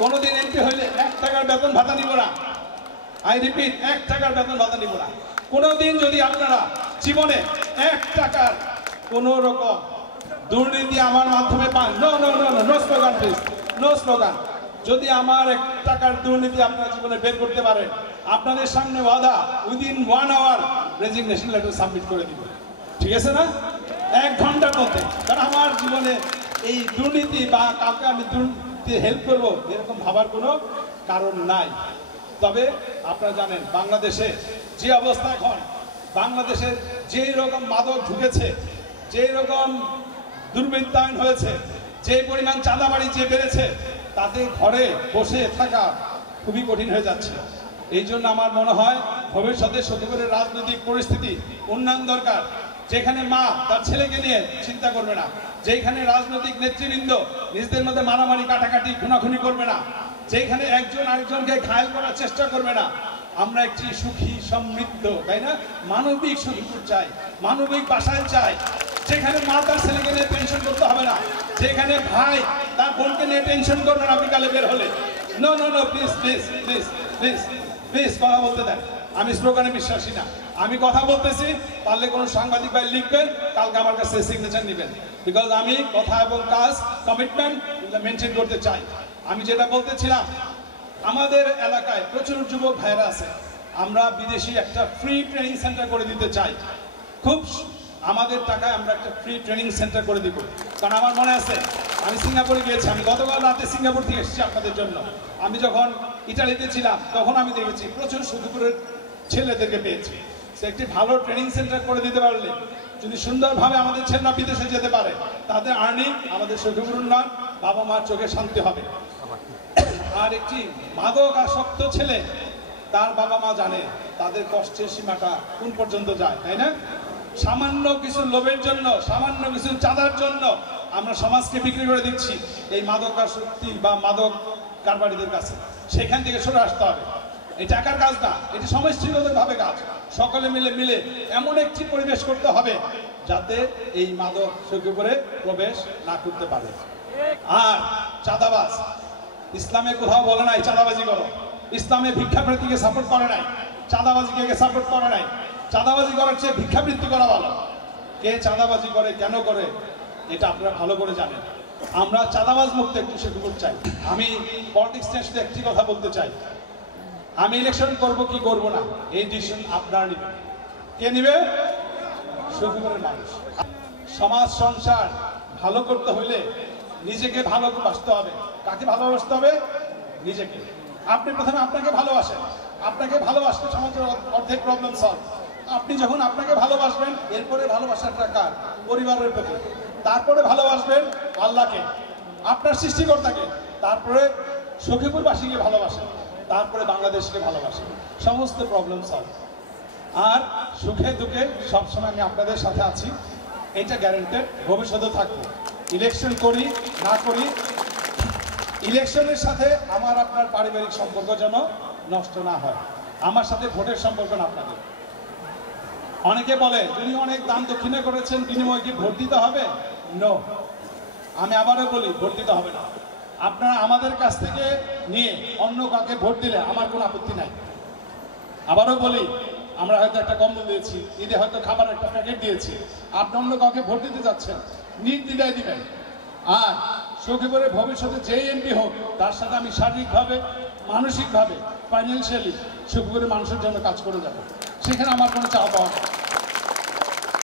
কোনোদিন এমপি হইলে 1 টাকার বেতন ভাতা নিব না। আই রিপিট, 1 টাকার বেতন ভাতা নিব না। কোনোদিন যদি আপনারা জীবনে 1 টাকার কোন রকম দুর্নীতি আমার মাধ্যমে পান, no no no no no slogan please, no slogan. যদি আমার 1 টাকার দুর্নীতি আপনার জীবনে বের করতে পারেন, আপনাদের সামনে ওয়াদা, within 1 hour resignation letter submit করে দিব। ঠিক আছে না? 1 ঘন্টার মধ্যে। কারণ আমার জীবনে এই দুর্নীতি বা কাউকে আমি দুর্নীতি হেল্প করবো এরকম ভাবার কোনো কারণ নাই। তবে আপনারা জানেন বাংলাদেশে যে অবস্থা এখন, বাংলাদেশের যেই রকম মাদক ঢুকেছে, যেই রকম দুর্বৃত্তায়ন হয়েছে, যে পরিমাণ চাঁদাবাড়ি যে বেড়েছে, তাতে ঘরে বসে থাকা খুবই কঠিন হয়ে যাচ্ছে। এই জন্য আমার মনে হয় ভবিষ্যতে সত্যিকারের রাজনৈতিক পরিস্থিতি উন্নয়ন দরকার, যেখানে মা তার ছেলেকে নিয়ে চিন্তা করবে না, যেখানে রাজনৈতিক নেতৃবৃন্দ নিজেদের মধ্যে মারামারি কাটাকাটি খুনাখুনি করবে না, যেখানে একজন আরেকজনকে ঘায়েল করার চেষ্টা করবে না। আমরা একটি সুখী সমৃদ্ধ, তাই না, মানবিক সুখীপুর চাই, মানবিক বাসায় চাই, যেখানে মা তার ছেলেকে নিয়ে টেনশন করতে হবে না, যেখানে ভাই তার বোনকে নিয়ে টেনশন করবে না বিকালে বের হলে। No no no please please please please please কথা বলতে দেন। আমি স্লোগানে বিশ্বাসী না। আমি কথা বলতেছি, পারলে কোনো সাংবাদিক ভাই লিখবেন, কালকে আমার কাছে সিগনেচার নেবেন। বিকজ আমি কথা এবং কাজ কমিটমেন্ট মেনটেন করতে চাই। আমি যেটা বলতেছিলাম, আমাদের এলাকায় প্রচুর যুবক ভাইরা আছে, আমরা বিদেশি একটা ফ্রি ট্রেনিং সেন্টার করে দিতে চাই। খুব আমাদের টাকায় আমরা একটা ফ্রি ট্রেনিং সেন্টার করে দিব। কারণ আমার মনে আছে আমি সিঙ্গাপুরে গিয়েছি, আমি গতকাল রাতে সিঙ্গাপুর থেকে এসেছি আপনাদের জন্য। আমি যখন ইটালিতে ছিলাম তখন আমি দেখেছি প্রচুর সখীপুরের ছেলেদেরকে পেয়েছি। সে একটি ভালো ট্রেনিং সেন্টার করে দিতে পারলে, যদি সুন্দরভাবে আমাদের ছেলেরা বিদেশে যেতে পারে, তাদের আর্নিং, আমাদের সখীপুর উন্নয়ন, বাবা মার চোখে শান্তি হবে। আর একটি মাদক আসক্ত ছেলে, তার বাবা মা জানে তাদের কষ্টের সীমাটা কোন পর্যন্ত যায়, তাই না? সামান্য কিছু লোভের জন্য, সামান্য কিছু চাঁদার জন্য আমরা সমাজকে বিক্রি করে দিচ্ছি এই মাদক আসক্তি বা মাদক কারবারিদের কাছে। সেখান থেকে সরে আসতে হবে। এই টাকার কাজ না, এটি সমষ্টিগতভাবে কাজ। সকলে মিলে মিলে এমন একটি পরিবেশ করতে হবে যাতে এই মাদক সখীপুরে প্রবেশ না করতে পারে। আর চাঁদাবাজ, ইসলামে কোথাও বলে নাই চাঁদাবাজি করো। ইসলামে ভিক্ষাবৃত্তিকে সাপোর্ট করে নাই, চাঁদাবাজিকে সাপোর্ট করে নাই। চাঁদাবাজি করার চেয়ে ভিক্ষাবৃত্তি করা ভালো। কে চাঁদাবাজি করে, কেন করে, এটা আপনারা ভালো করে জানেন। আমরা চাঁদাবাজ মুক্ত একটু সখীপুর চাই। আমি পলিটিক্স নিয়ে শুধু একটি কথা বলতে চাই, আমি ইলেকশন করব কি করব না এই ডিসিশন আপনারা নেবেন। কে নেবে? সখীপুরের মানুষ। সমাজ সংসার ভালো করতে হইলে নিজেকে ভালোবাসতে হবে। কাকে ভালোবাসতে হবে? নিজেকে। আপনি প্রথমে আপনাকে ভালোবাসেন, আপনাকে ভালোবাসতে সমাজের অর্ধেক প্রবলেম সলভ। আপনি যখন আপনাকে ভালোবাসবেন, এরপরে ভালোবাসাটা কার? পরিবারের প্রতি। তারপরে ভালোবাসবেন আল্লাহকে, আপনার সৃষ্টিকর্তাকে। তারপরে সখীপুরবাসীকে ভালোবাসেন, তারপরে বাংলাদেশকে ভালোবাসেন। সমস্ত প্রবলেম সলভ। আর সুখে দুঃখে সবসময় আমি আপনাদের সাথে আছি, এটা গ্যারান্টেড। ভবিষ্যতে থাকবো। ইলেকশন করি না করি, ইলেকশনের সাথে আমার আপনার পারিবারিক সম্পর্ক যেন নষ্ট না হয়। আমার সাথে ভোটের সম্পর্ক না আপনাদের। অনেকে বলে যিনি অনেক দান দক্ষিণা করেছেন বিনিময়ে কি ভোট দিতে হবে? নো। আমি আবারও বলি, ভোট দিতে হবে না। আপনারা আমাদের কাছ থেকে নিয়ে অন্য কাউকে ভোট দিলে আমার কোনো আপত্তি নাই। আবারও বলি, আমরা হয়তো একটা কম্বল দিয়েছি, ঈদে হয়তো খাবার একটা প্যাকেট দিয়েছি, আপনি অন্য কাউকে ভোট দিতে যাচ্ছেন, নির্দ্বিধায় দিবেন। আর সখীপুরের ভবিষ্যতে যেই এমপি হোক, তার সাথে আমি শারীরিকভাবে, মানসিকভাবে, ফাইন্যান্সিয়ালি সখীপুরের মানুষের জন্য কাজ করে যাব। সেখানে আমার কোনো চাওয়া পাওয়া নেই।